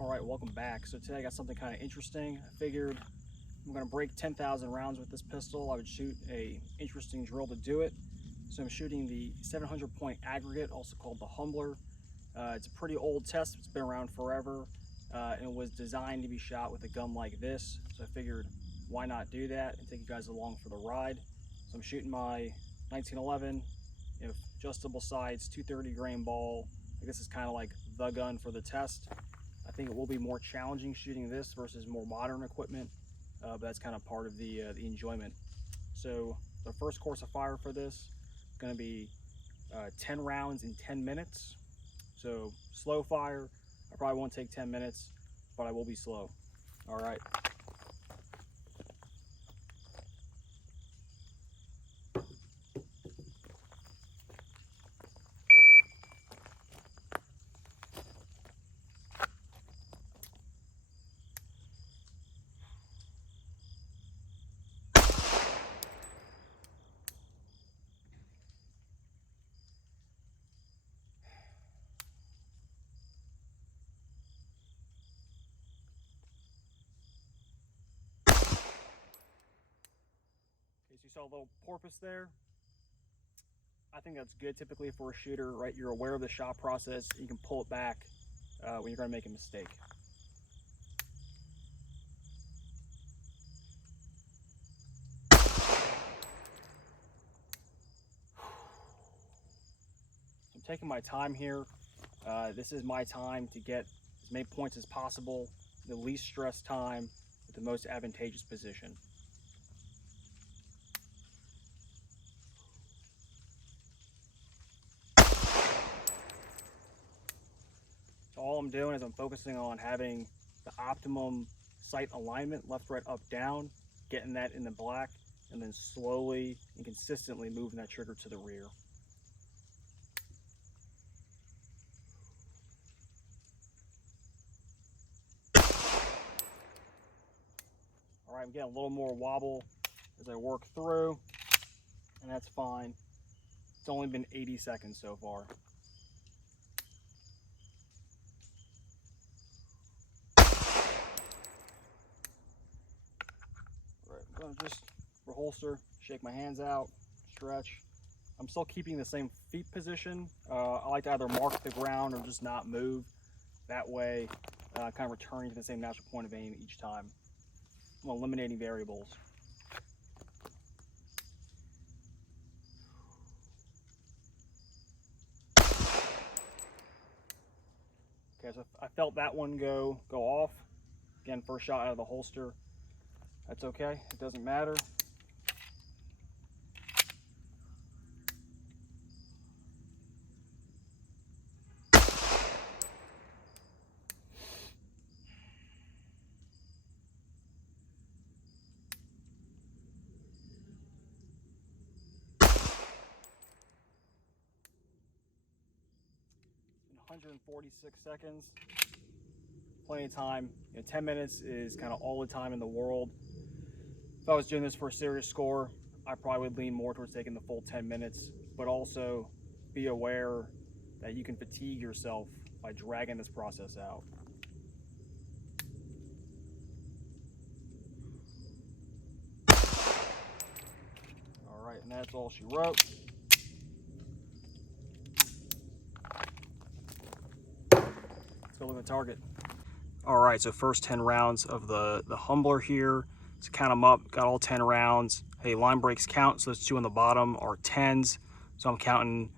All right, welcome back. So today I got something kind of interesting. I figured I'm going to break 10,000 rounds with this pistol. I would shoot a interesting drill to do it. So I'm shooting the 700 point aggregate, also called the Humbler. It's a pretty old test. It's been around forever, and it was designed to be shot with a gun like this. So I figured, why not do that and take you guys along for the ride. So I'm shooting my 1911, adjustable sights, 230 grain ball. I guess it's kind of like the gun for the test. I think it will be more challenging shooting this versus more modern equipment, but that's kind of part of the enjoyment. So the first course of fire for this is going to be 10 rounds in 10 minutes. So slow fire. I probably won't take 10 minutes, but I will be slow. All right. Okay, so you saw a little porpoise there. I think that's good typically for a shooter, right? You're aware of the shot process. You can pull it back when you're going to make a mistake. So I'm taking my time here. This is my time to get as many points as possible, the least stress time, with the most advantageous position. So all I'm doing is I'm focusing on having the optimum sight alignment, left, right, up, down, getting that in the black, and then slowly and consistently moving that trigger to the rear. All right, I'm getting a little more wobble as I work through, and that's fine. It's only been 80 seconds so far. All right, I'm gonna just reholster, shake my hands out, stretch. I'm still keeping the same feet position. I like to either mark the ground or just not move. That way, kind of returning to the same natural point of aim each time. I'm eliminating variables. Okay, so I felt that one go off. Again, first shot out of the holster. That's okay, it doesn't matter. 146 seconds, plenty of time. 10 minutes is kind of all the time in the world. If I was doing this for a serious score, I probably would lean more towards taking the full 10 minutes, but also be aware that you can fatigue yourself by dragging this process out. All right, and that's all she wrote. Let's go look at the target. All right, so first 10 rounds of the Humbler here. Let's count them up, got all 10 rounds. Hey, line breaks count, so those two on the bottom are 10s. So I'm counting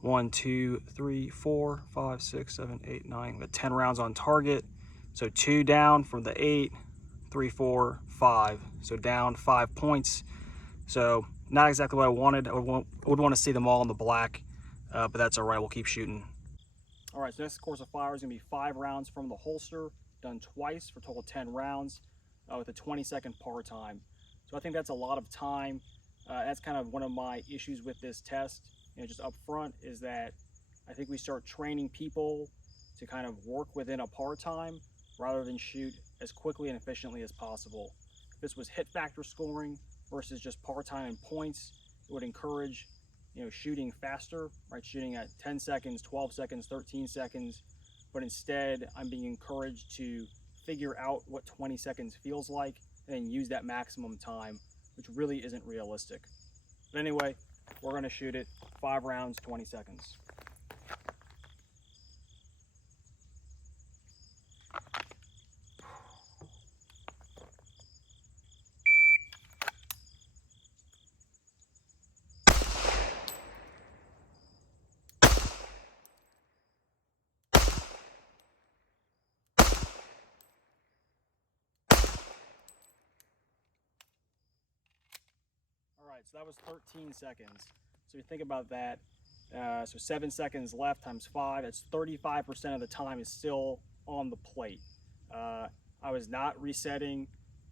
1, 2, 3, 4, 5, 6, 7, 8, 9. Got 10 rounds on target. So 2 down from the 8, 3, 4, 5. So down 5 points. So not exactly what I wanted. I would want to see them all in the black, but that's all right, we'll keep shooting. All right, so this course of fire is gonna be 5 rounds from the holster, done twice for a total of 10 rounds with a 20-second par time. So I think that's a lot of time. That's kind of one of my issues with this test, just up front, is that I think we start training people to kind of work within a par time rather than shoot as quickly and efficiently as possible. If this was hit factor scoring versus just par time and points, it would encourage shooting faster, right? Shooting at 10 seconds, 12 seconds, 13 seconds, but instead I'm being encouraged to figure out what 20 seconds feels like and then use that maximum time, which really isn't realistic. But anyway, we're going to shoot it 5 rounds, 20 seconds. All right, so that was 13 seconds. So you think about that. So 7 seconds left times 5, that's 35% of the time is still on the plate. I was not resetting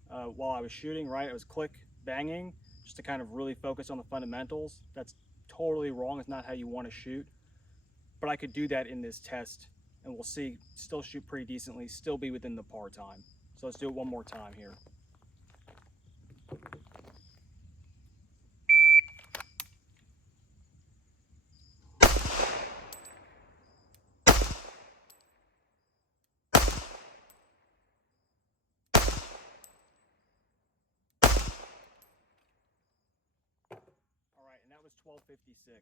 while I was shooting, right? I was click banging just to kind of really focus on the fundamentals. That's totally wrong. It's not how you want to shoot. But I could do that in this test, and we'll see, still shoot pretty decently, still be within the par time. So let's do it one more time here. And that was 12:56.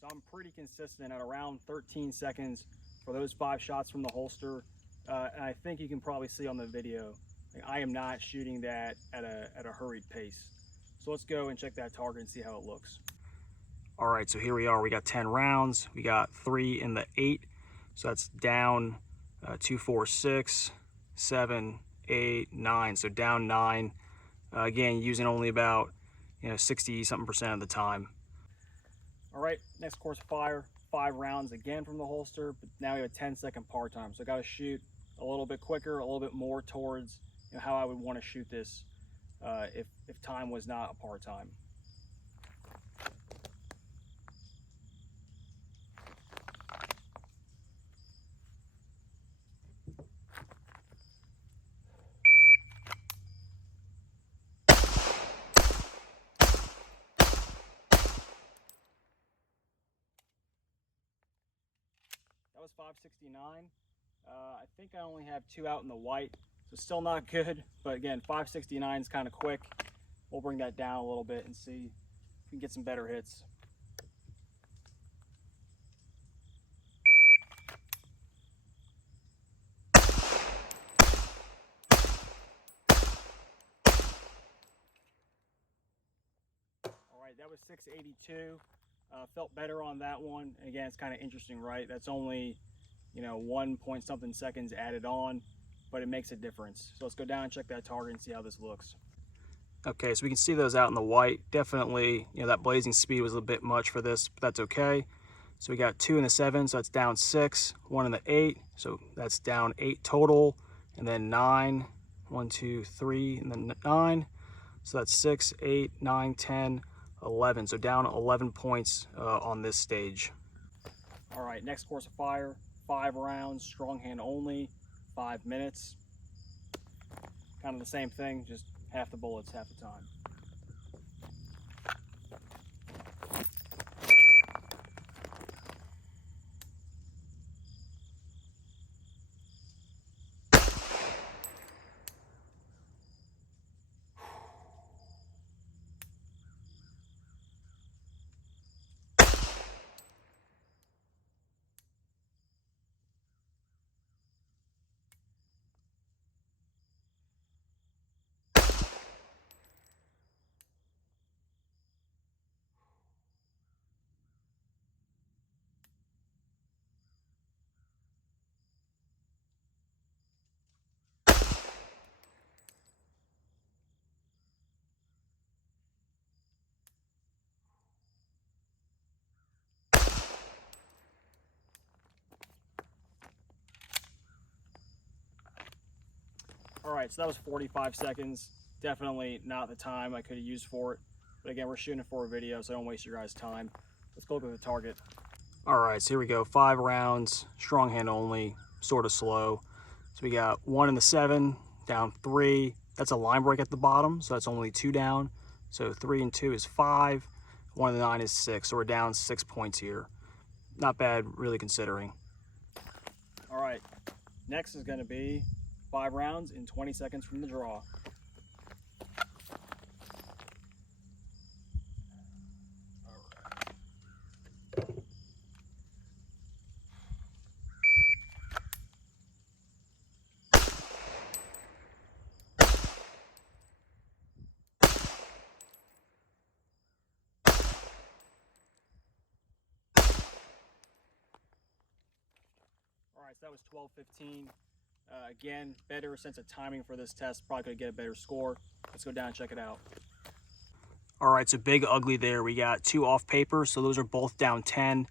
So I'm pretty consistent at around 13 seconds for those 5 shots from the holster. And I think you can probably see on the video, I am not shooting that at a hurried pace. So let's go and check that target and see how it looks. All right, so here we are. We got 10 rounds. We got 3 in the 8. So that's down 2, 4, 6, 7, 8, 9. So down 9. Again, using only about 60-something% of the time. All right, next course fire, 5 rounds again from the holster, but now we have a 10-second par time. So I got to shoot a little bit quicker, a little bit more towards how I would want to shoot this if time was not a par time. That was 569. I think I only have 2 out in the white, so still not good. But again, 569 is kind of quick. We'll bring that down a little bit and see if we can get some better hits. All right, that was 682. Felt better on that one. Again, it's kind of interesting, right? That's only 1 point something seconds added on, but it makes a difference. So let's go down and check that target and see how this looks. Okay, so we can see those out in the white. Definitely, that blazing speed was a bit much for this, but that's okay. So we got 2 in the 7, so that's down 6, 1 in the 8, so that's down 8 total, and then 9, 1, 2, 3, and then 9. So that's 6, 8, 9, 10, 11. So down 11 points on this stage. All right, next course of fire, 5 rounds, strong hand only, 5 minutes. Kind of the same thing, just half the bullets, half the time. All right, so that was 45 seconds. Definitely not the time I could have used for it. But again, we're shooting it for a video, so don't waste your guys' time. Let's go look at the target. All right, so here we go. 5 rounds, strong hand only, sort of slow. So we got 1 in the 7, down 3. That's a line break at the bottom, so that's only 2 down. So 3 and 2 is 5. 1 in the 9 is 6, so we're down 6 points here. Not bad, really, considering. All right, next is going to be 5 rounds in 20 seconds from the draw. All right, so that was 12:15. Again, better sense of timing for this test. Probably could get a better score. Let's go down and check it out. All right, so big ugly there. We got 2 off paper, so those are both down 10.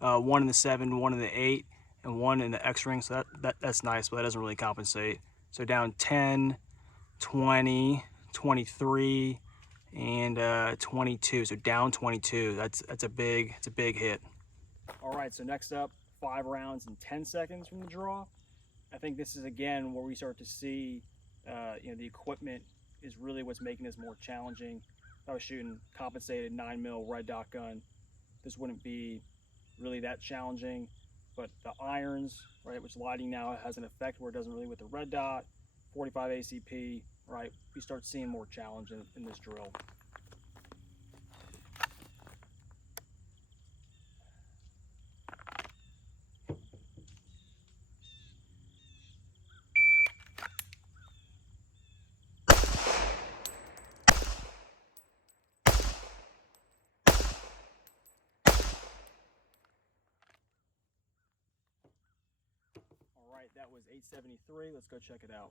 1 in the 7, 1 in the 8, and 1 in the X ring. So that's nice, but that doesn't really compensate. So down 10, 20, 23, and 22. So down 22. That's a big hit. All right, so next up, 5 rounds in 10 seconds from the draw. I think this is again where we start to see, the equipment is really what's making this more challenging. If I was shooting compensated 9mm red dot gun, this wouldn't be really that challenging. But the irons, right, which lighting now has an effect where it doesn't really with the red dot, 45 ACP, right, we start seeing more challenge in this drill. All right, that was 873. Let's go check it out.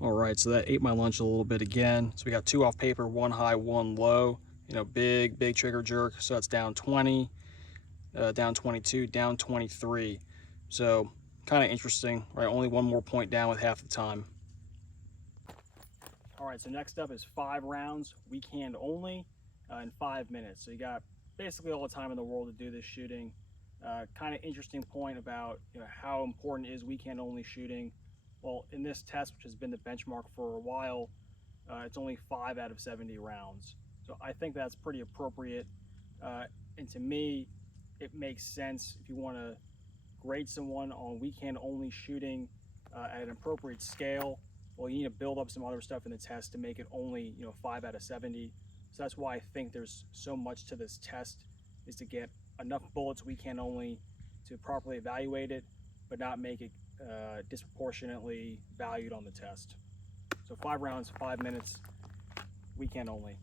All right, so that ate my lunch a little bit again. So we got 2 off paper, 1 high, 1 low. Big trigger jerk. So that's down 20, down 22, down 23. So kind of interesting, right? Only 1 more point down with half the time. All right, so next up is 5 rounds, weak hand only, in 5 minutes. So you got basically all the time in the world to do this shooting. Kind of interesting point about how important is weak hand only shooting. Well, in this test, which has been the benchmark for a while, it's only 5 out of 70 rounds. So I think that's pretty appropriate. And to me, it makes sense if you want to grade someone on weak hand only shooting at an appropriate scale. Well, you need to build up some other stuff in the test to make it only 5 out of 70. So that's why I think there's so much to this test, is to get enough bullets weak hand only to properly evaluate it, but not make it disproportionately valued on the test. So 5 rounds, 5 minutes, weak hand only.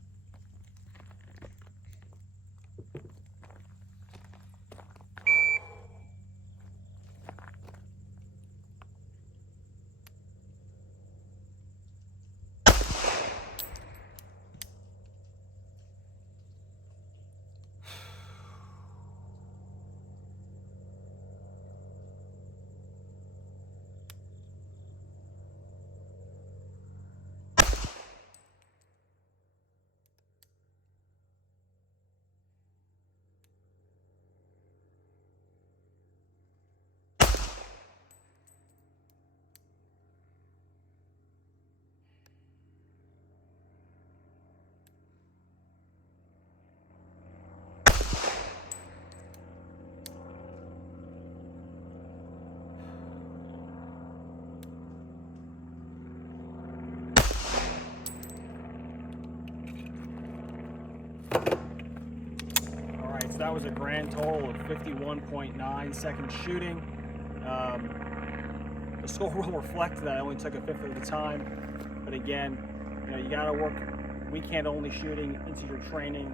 So that was a grand total of 51.9 seconds shooting. The score will reflect that I only took a fifth of the time, but again, you got to work weak hand only shooting into your training,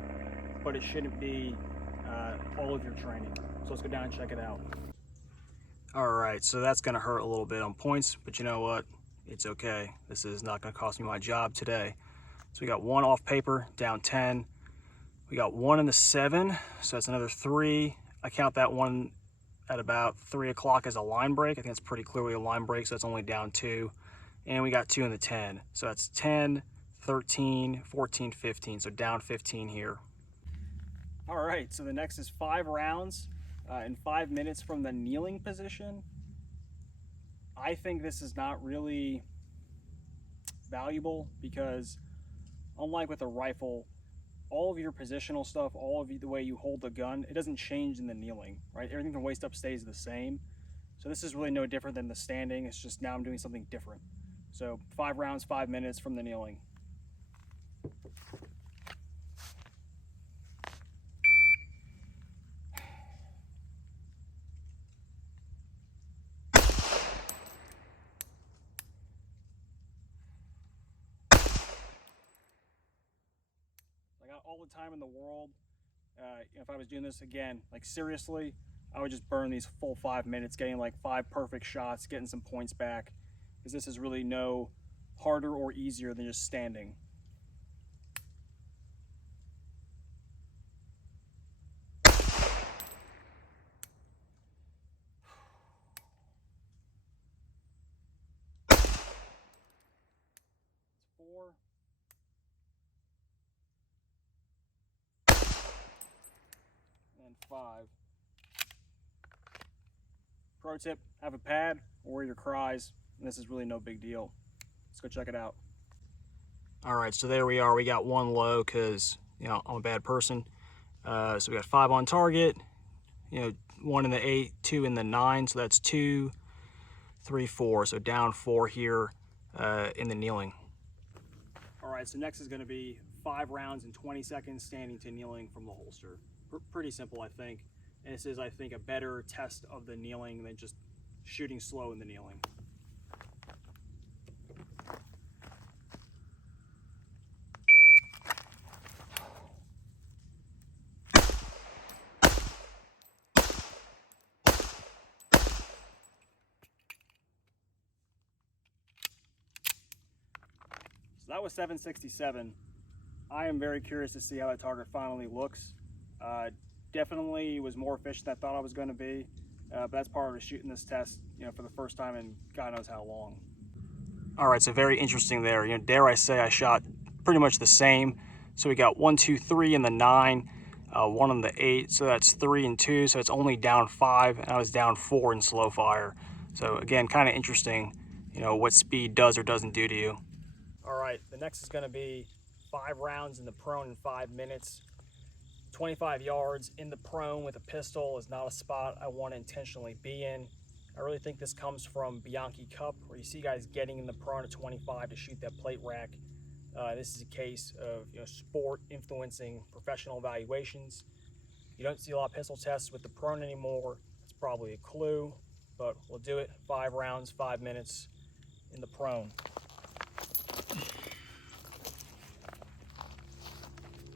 but it shouldn't be all of your training. So let's go down and check it out. All right, so that's going to hurt a little bit on points, but you know what? It's okay. This is not going to cost me my job today. So we got 1 off paper, down 10. We got 1 in the 7, so that's another 3. I count that one at about 3 o'clock as a line break. I think it's pretty clearly a line break, so it's only down 2. And we got 2 in the 10. So that's 10, 13, 14, 15. So down 15 here. All right, so the next is 5 rounds in 5 minutes from the kneeling position. I think this is not really valuable because unlike with a rifle, all of your positional stuff, all of the way you hold the gun, it doesn't change in the kneeling, right? Everything from waist up stays the same. So this is really no different than the standing. It's just now I'm doing something different. So 5 rounds, 5 minutes from the kneeling. I got all the time in the world. If I was doing this again, like seriously, I would just burn these full 5 minutes, getting like 5 perfect shots, getting some points back, because this is really no harder or easier than just standing. It's 4. And 5. Pro tip, have a pad or your cries, and this is really no big deal. Let's go check it out. All right, so there we are. We got 1 low because, you know, I'm a bad person. So we got 5 on target, you know, 1 in the 8, 2 in the 9, so that's 2, 3, 4. So down 4 here in the kneeling. All right, so next is going to be 5 rounds in 20 seconds, standing to kneeling from the holster. Pretty simple, I think. And this is, I think, a better test of the kneeling than just shooting slow in the kneeling. So that was 767. I am very curious to see how that target finally looks. Definitely was more efficient than I thought I was going to be, but that's part of shooting this test, you know, for the first time in God knows how long. All right, so very interesting there. You know, dare I say I shot pretty much the same. So we got 1, 2, 3 in the 9, 1 in the 8, so that's 3 and 2, so it's only down 5, and I was down 4 in slow fire. So again, kind of interesting, you know, what speed does or doesn't do to you. All right, the next is going to be 5 rounds in the prone in 5 minutes. 25 yards in the prone with a pistol is not a spot I want to intentionally be in. I really think this comes from Bianchi Cup, where you see guys getting in the prone at 25 to shoot that plate rack. This is a case of, you know, sport influencing professional evaluations. You don't see a lot of pistol tests with the prone anymore. That's probably a clue, but we'll do it. 5 rounds, 5 minutes in the prone.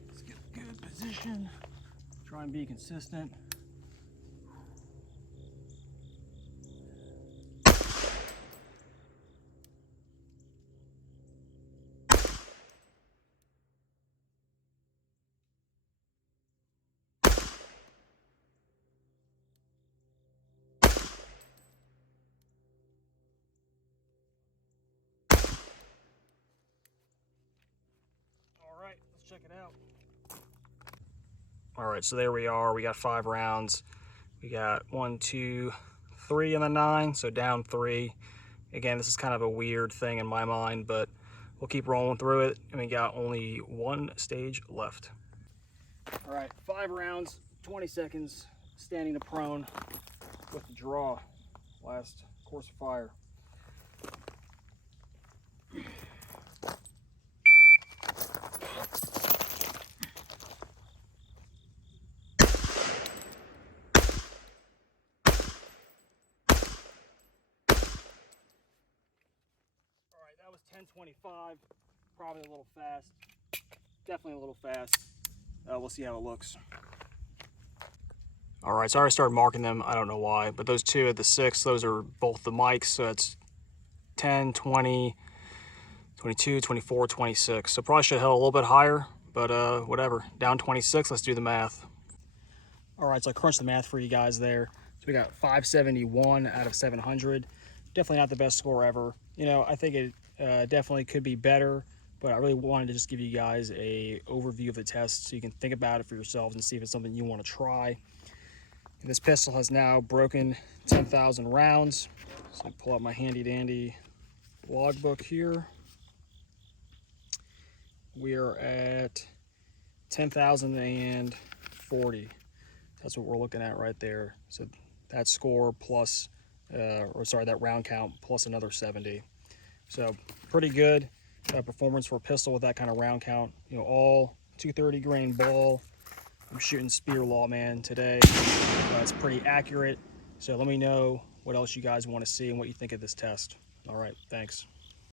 Let's get a good position. Try and be consistent. All right, let's check it out. All right, so there we are. We got 5 rounds. We got 1, 2, 3 in the 9, so down 3. Again, this is kind of a weird thing in my mind, but we'll keep rolling through it, and we got only 1 stage left. All right, 5 rounds, 20 seconds, standing to prone with the draw. Last course of fire. That was 10:25, probably a little fast, definitely a little fast. We'll see how it looks. All right, so I already started marking them. I don't know why, but those 2 at the 6, those are both the mics, so it's 10, 20, 22, 24, 26. So probably should have held a little bit higher, but whatever. Down 26, let's do the math. All right, so I crunched the math for you guys there. So we got 571 out of 700. Definitely not the best score ever. You know, I think it definitely could be better, but I really wanted to just give you guys a overview of the test so you can think about it for yourselves and see if it's something you want to try. And this pistol has now broken 10,000 rounds. So I pull out my handy dandy logbook here. We are at 10,040. That's what we're looking at right there. So that score plus that round count plus another 70. So pretty good performance for a pistol with that kind of round count. You know, all 230 grain ball. I'm shooting Spear Lawman today. It's pretty accurate. So let me know what else you guys want to see and what you think of this test. All right, thanks.